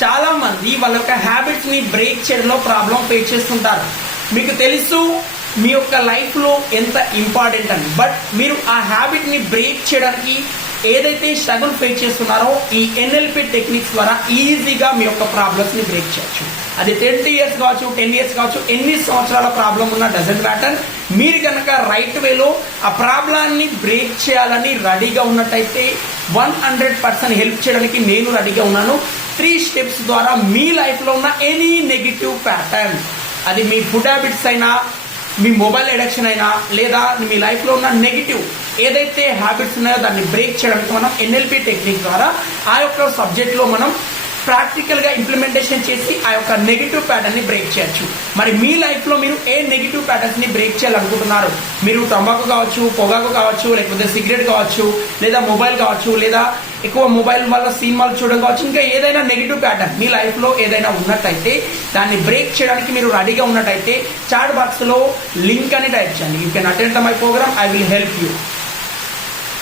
చాలా మంది వాళ్ళ యొక్క హ్యాబిట్స్ ని బ్రేక్ చేయడంలో ప్రాబ్లం ఫేస్ చేస్తుంటారు. మీకు తెలుసు మీ యొక్క లైఫ్ లో ఎంత ఇంపార్టెంట్ అని, బట్ మీరు ఆ హ్యాబిట్ ని బ్రేక్ చేయడానికి ఏదైతే స్ట్రగుల్ ఫేస్ చేస్తున్నారో ఈ ఎన్ఎల్పి టెక్నిక్స్ ద్వారా ఈజీగా మీ యొక్క ప్రాబ్లమ్స్ ని బ్రేక్ చేయొచ్చు. అది 20 years కావచ్చు, 10 years కావచ్చు, ఎన్ని సంవత్సరాల ప్రాబ్లం ఉన్నా డజంట్ మ్యాటర్. మీరు కనుక రైట్ వేలో ఆ ప్రాబ్లాన్ని బ్రేక్ చేయాలని రెడీగా ఉన్నట్టయితే 100% హెల్ప్ చేయడానికి నేను రెడీగా ఉన్నాను. 3 steps ద్వారా మీ లైఫ్ లో ఉన్న ఎనీ నెగిటివ్ ప్యాటర్న్, అది మీ ఫుడ్ హ్యాబిట్స్ అయినా, మీ మొబైల్ అడిక్షన్ అయినా, లేదా మీ లైఫ్ లో ఉన్న నెగిటివ్ ఏదైతే హ్యాబిట్స్ ఉన్నాయో దాన్ని బ్రేక్ చేయడానికి మనం ఎన్ఎల్పి టెక్నిక్ ద్వారా ఆ యొక్క సబ్జెక్ట్ లో మనం ప్రాక్టికల్ గా ఇంప్లిమెంటేషన్ చేసి ఆ యొక్క నెగిటివ్ ప్యాటర్న్ ని బ్రేక్ చేయొచ్చు. మరి మీ లైఫ్ లో మీరు ఏ నెగిటివ్ ప్యాటర్న్స్ ని బ్రేక్ చేయాలనుకుంటున్నారు? మీరు టొబాకో కావచ్చు, పొగాకు కావచ్చు, లేకపోతే సిగరెట్ కావచ్చు, లేదా మొబైల్ కావచ్చు, లేదా ఎక్కువ మొబైల్ వల్ల సినిమాలు చూడడం కావచ్చు, ఇంకా ఏదైనా నెగిటివ్ ప్యాటర్న్ మీ లైఫ్ లో ఏదైనా ఉన్నట్టయితే దాన్ని బ్రేక్ చేయడానికి మీరు రెడీగా ఉన్నట్టయితే చాట్ బాక్స్ లో లింక్ అని టైప్ చేయండి. You can attend the my program, I will help you.